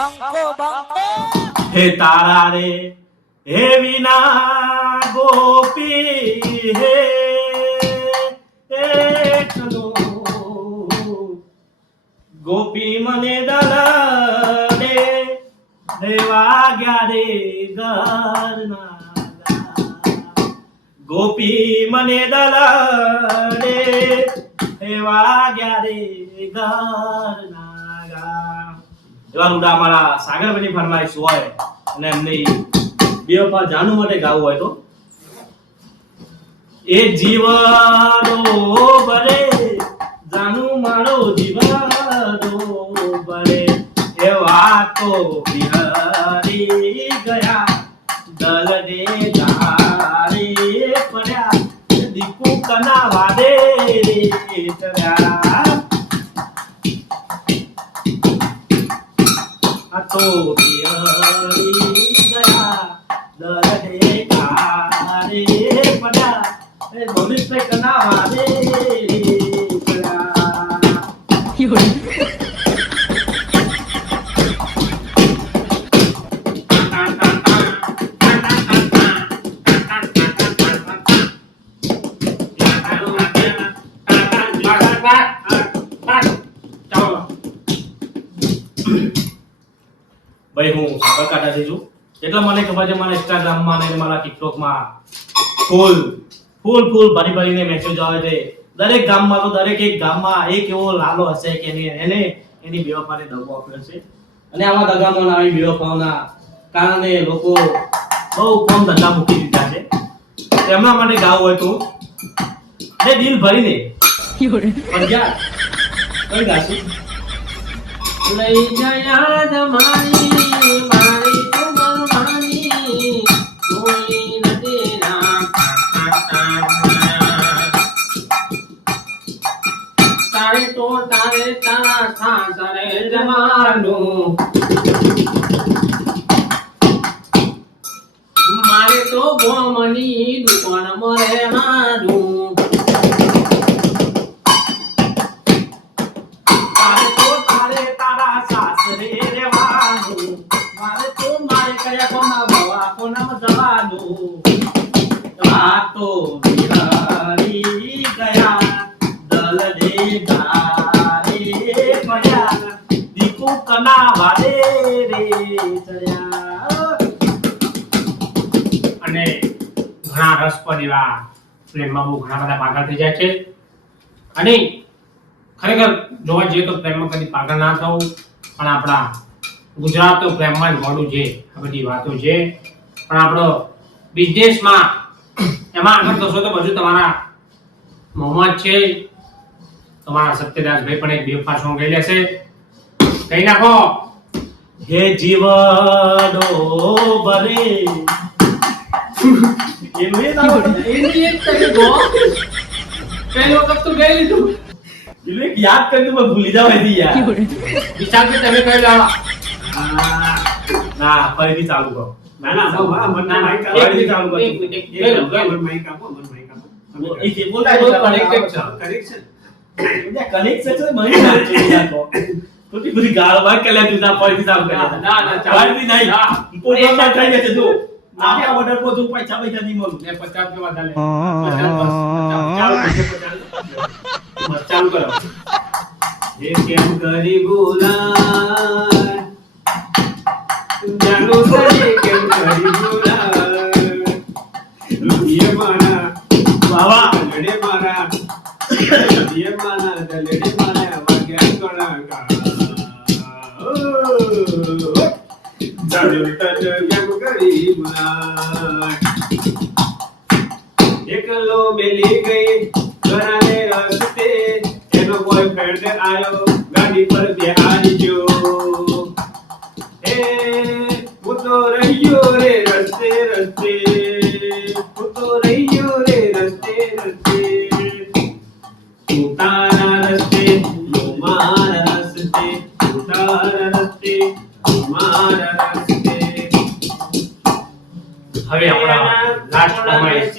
બંકો બંકો હે તારા રે હે વિના ગોપી હે એકલો ગોપી મને દલડે હે વાગ્યા રે ઘરના ગોપી મને દલડે હે વાગ્યા રે ઘરના એવા રૂડા અમારા સાગરભાઈની ફરમાઈશ હોય અને એમની બે પર જાનુ માટે ગાવું હોય તો એ જીવનો બરે જાનુ મારો જીવનો બરે એ વાતો બિહારી ગયા દલડે ધારે પડ્યા દીકુ કના વાદે ચડ્યા આ તો બિહારી ગયા દલડે ધારે પડ્યા એ ભવિષ્ય કના વાદે ભાઈ હું સાબરકાંઠાથી છું એટલે મને ખબર છે મારા ઇન્સ્ટાગ્રામમાં અને મારા ટિકટોકમાં ફૂલ ભરી ભરીને મેસેજ આવે છે દરેક ગામમાં તો દરેક એક ગામમાં એક એવો લાલો હશે કે એને એની બેવફાને દગો આપ્યો છે અને આવા દગામાં આવી બેવફાઓના કારણે લોકો બહુ કમ ધંધા મૂકી દીધા છે તેમના માટે ગાવું હોય તો એ દિલ ભરીને પણ યાર કઈ ગાશું લઈ જયા મારી મારી મારી કોઈ નથી તારે તો તારે તારા સાસરે જવાનું મારે તો ગોમની દુકાન મરે મારું વાતો બિહારી ગયા દલડે ધારે પડ્યા દીકુ કના વાદે રે ચડ્યા અને ઘણા રસપ્રદ એવા પ્રેમમાં બહુ ઘણા બધા પાગલ થઈ જાય છે અને ખરેખર જોવા જઈએ તો પ્રેમમાં કદી પાગલ ના થવું પણ આપણા ગુજરાત તો પ્રેમમાં જ મોડું છે આ બધી વાતો છે પણ આપણો બિઝનેસમાં એમાં આગળ થશો તો બધું તમારા મોહમ્મદ છે તમારા સત્યદાસભાઈ પણ એક બેવફા સોંગ ગાઈ લેશે કહી નાખો હે જીવનો બરે એનું એ નામ એની એક તમે ગો પહેલી વખત તો ગાઈ લીધું એનું એક યાદ કરી તો ભૂલી જાવ હતી યાર વિચાર કે તમે કહી લાવા ના ફરીથી ચાલુ કરો ના ના મને માઈક ફરીથી ચાલુ કરો એક મિનિટ માઈક આપો એ જે બોલતા કનેક્શન કનેક્શન છે મહી ના જોઈ થોડી બધી ગાળ બાર કે લે તું ના ફરીથી ચાલુ કરે ના ફરીથી નહીં પોતામાં થઈ જશે જો આગે ઓર્ડર કો જો પૈસા નહીં મળું ને 50 રૂપિયા વધારે ચાલુ કરો એ કેમ કરી બોલાય જાનો સજે કેમ કરી બોલાય રૂપિયા મારા બાવા લડે મારા રૂપિયા મારા લડે મારા વાગ્યા ગણા જાનો સજે કેમ કરી બોલાય એકલો બેલી ગઈ ઘરાને રસ્તે એનો બોયફ્રેન્ડ આયો ગાડી પર બેહારી ગયો એ હું તો રહ્યો રે રસ્તે રસ્તે હું તો રહ્યો રે રસ્તે રસ્તે તું તારા રસ્તે હું મારા રસ્તે તું તારા રસ્તે હું મારા રસ્તે હવે આપણા લાસ્ટ ફરમાઈશ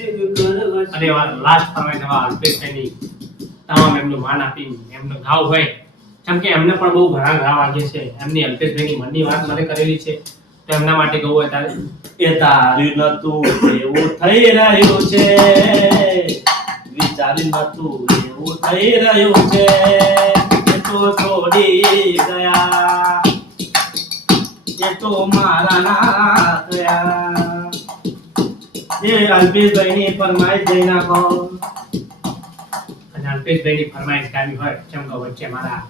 અને લાસ્ટ ફરમાઈશ એવા અલ્પેશભાઈની તમામ એમનું માન આપીને એમનું ગાવ હોય કેમ કે એમને પણ બહુ ઘણા ઘા વાગે છે. એમની અલ્પેશભાઈની મનની વાત મને કરેલી છે, તો એમના માટે કહું હોય તારે એ તારી નતું એવું થઈ રહ્યું છે, વિચારી નતું એવું થઈ રહ્યું છે, એ તો છોડી ગયા, એ તો મારા ના ગયા. એ અલ્પેશભાઈની ફરમાઈશ જઈ નાખો. અને અલ્પેશભાઈની ફરમાઈશ ગાવી હોય જેમ કે વચ્ચે મારા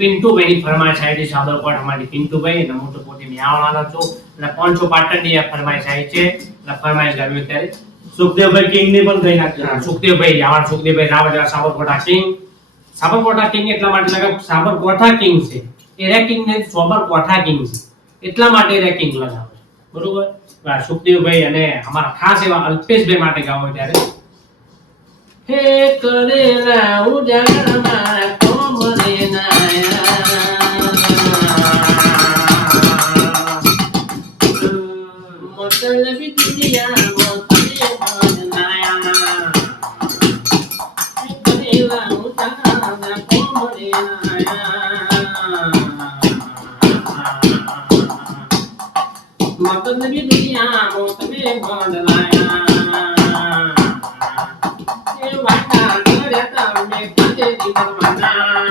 પિન્ટુભાઈની ફરમાઈશ આવી છે સાબરકોટ. અમારી પિન્ટુભાઈ અને હું તો પોતે મિયાવાળાનો છું અને પોંચો પાટણની આ ફરમાઈશ આવી છે એટલે ફરમાઈશ ગાવી અત્યારે સુખદેવભાઈ કિંગ ની પણ કઈ નાખજો. સુખદેવભાઈ આવા સુખદેવભાઈ રાવજા સાબરકોટા કિંગ. સાબરકોટા કિંગ એટલા માટે લગાવ સાબરકોટા કિંગ છે, એ રેકિંગ ને સાબરકોટા કિંગ છે એટલા માટે રેકિંગ લગાવે છે, બરોબર. આ સુખદેવભાઈ અને અમારા ખાસ એવા અલ્પેશભાઈ માટે ગાવો ત્યારે હે કરેલા ઉજાગરમાં કોમરે નાયા મતલબી દુનિયામાં તમે બનાયા હે કરેલા ઉજાગરમાં કોમરે નાયા મતલબી દુનિયામાં તમે બનાયા એ વાટા કરે તમે પતે જીવનમાં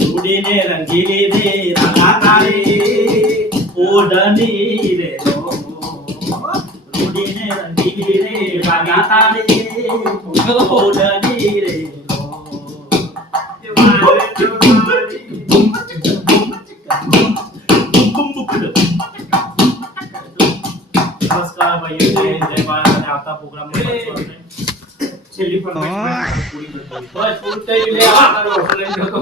ધૂળીને રંગીલી રે રાધા તારી ઓઢણી રે ધૂળીને રંગીલી રે રાધા તારી ઓઢણી રે. નમસ્કાર ભાઈઓ, જય ભારત. અને આવતા પ્રોગ્રામમાં છેલ્લી ફરમાઈશ પૂરી કરવી. બસ પૂરું થઈ ગયું. લે આ તારો હોટલ લઈ જતો